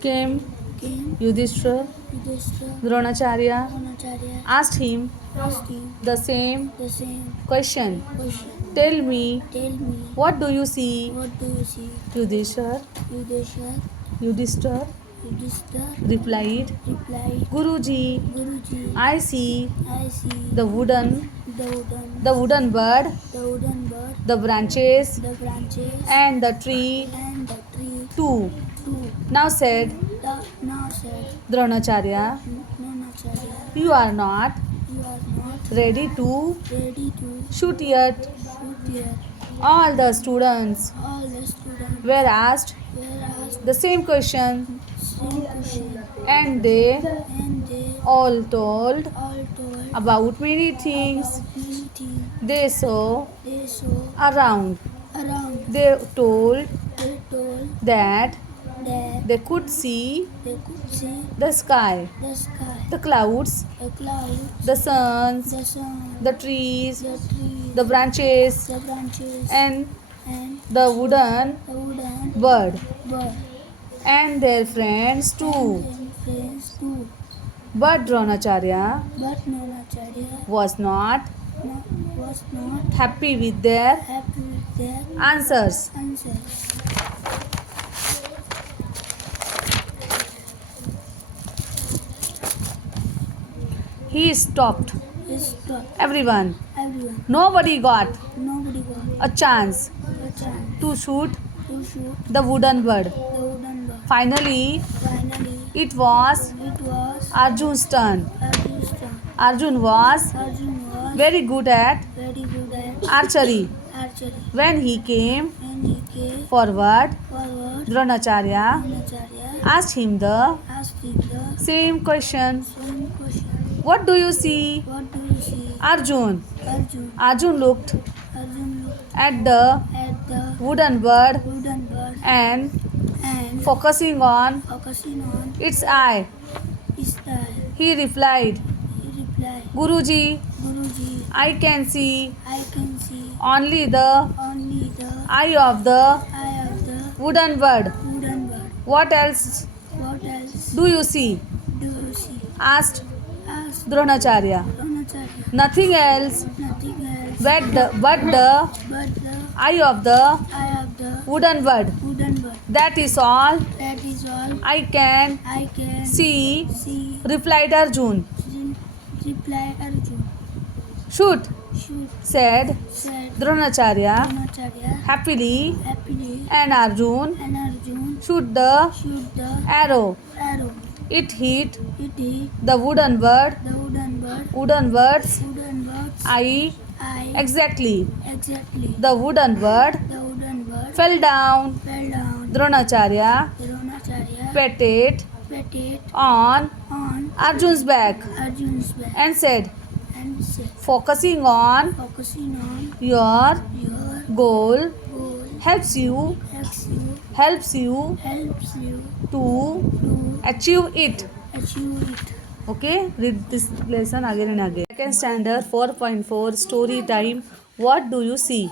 came came Yudhishthira, Yudhishthira, Dronacharya Dronacharya asked him asked him the same the same question. question. Tell me, Tell me, what do you see? what do you see? Yudhishthira, Yudhishthira, Yudhishthira Yudhishthira replied, replied, Guruji, Guruji, I see I see the wooden, the the wooden bird, bird, the branches, the branches, and the tree and the tree too. too. Now said Now said Dronacharya, Dronacharya, you are not you are not ready to ready to shoot yet. shoot yet. All the students All the students were asked were asked the same question, same question, and they and they all told all told about many things about many things they saw they saw around. around. They told They told that that they could see they could see the sky, the sky, the clouds, the clouds, the suns, the sun, the trees, the trees, the branches, the branches, and and the wooden the wooden bird, bird, and their friends too. and friends too. But Dronacharya But Dronacharya was not was not happy with their happy with their answers. answers. He stopped He stopped everyone. everyone. Nobody got Nobody got a chance a chance to shoot to shoot the wooden bird. the wooden bird. Finally, Finally, it was it was Arjun's turn. Arjun's turn. Arjun was Arjun was very good at very good at archery. archery. When he came When he came forward, forward, Dronacharya Dronacharya asked him the asked him the same question. same question. What do you see? What do you see? Arjun. Arjun. Arjun looked Arjun looked at the at the wooden bird wooden bird and and focusing on focusing on its eye. his eye. He replied, He replied, Guruji, Guruji, I can see I can see only the only the eye of the eye of the wooden bird. wooden bird. What else What else do you see? do you see? Asked Asked Dronacharya. Dronacharya. Nothing else Nothing else but the but the eye of the eye of the wooden bird. wooden bird. That is all That is all I can I can see, see, replied Arjun. replied Arjun. Shoot, Shoot, said said Dronacharya Dronacharya happily, happily, and Arjun and Arjun shoot the shoot the arrow. arrow. It hit It hit the wooden bird's the wooden bird's eye eye exactly. exactly. The wooden bird The wooden bird fell down. fell down. Dronacharya Dronacharya put it put it on on Arjun's back Arjun's back and said, and said, focusing on focusing on your your goal goal helps you helps you to to achieve it. achieve it. Okay, read this lesson again and again. Second standard 4.4 story time. What do you see?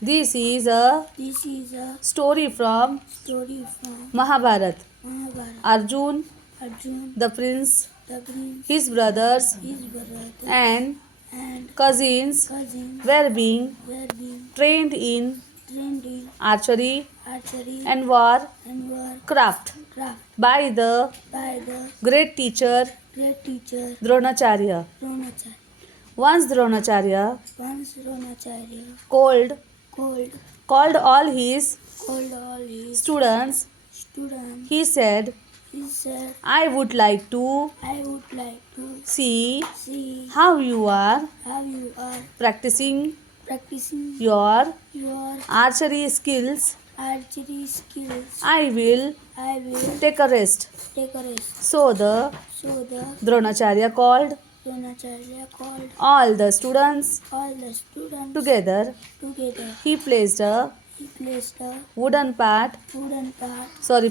This is a This is a story from story from Mahabharat. Mahabharata. Arjun, Arjun, the prince, the prince, his brothers, his brother, and and cousins cousin were being were being trained in trained in archery archery and war and war craft craft by the by the great teacher great teacher Dronacharya. Dronacharya. Once Dronacharya Once Dronacharya called all his called all his students. students. He said, He said, I would like to I would like to see see how you are how you are practicing practicing your your archery skills. archery skills. I will I will take a rest. take a rest. So the So the Dronacharya called Dronacharya called all the students all the students together. together. He placed a He placed a wooden parrot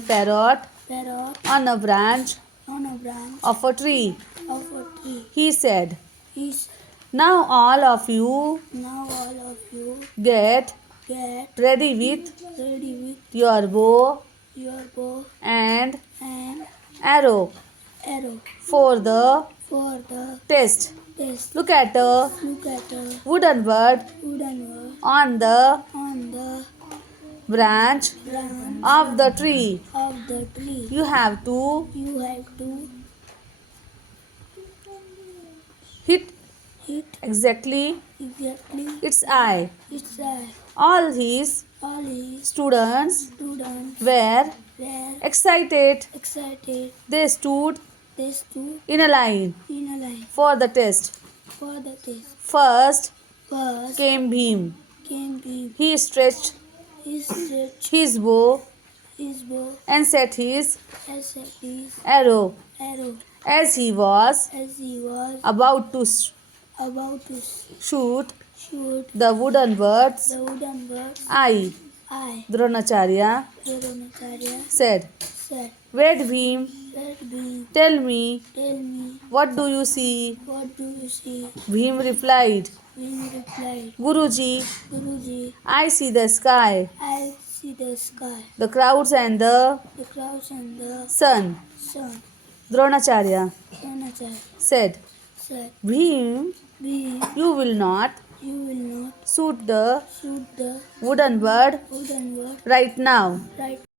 parrot on a branch on a branch of a tree. of a tree. He said, He said, now all of you now all of you get get ready with ready with your bow your bow and and arrow arrow for the for the test. test. Look at a Look at a wooden bird wooden bird on the on the branch branch of the tree. of the tree. You have to You have to hit hit exactly exactly its eye. its eye. All his All his students students were were excited. excited. They stood They stood in a line in a line for the test. for the test. First First came Bhim. came Bhim. He stretched He stretched his bow his bow and set his and set his arrow. arrow As he was as he was about to about to shoot shoot the wooden bird's the wooden bird's eye, eye. Dronacharya Dronacharya said, said, "Wait, Bhim, "Let me tell me, tell me what do you see?" what do you see?" Bhim replied, Bhim replied, "Guruji, "Guruji, I see the sky, I see the sky, the clouds and the the clouds and the sun." sun." Dronacharya Dronacharya said, said, "Bhim, "Bhim, you will not you will not shoot the shoot the wooden bird wooden bird right now." right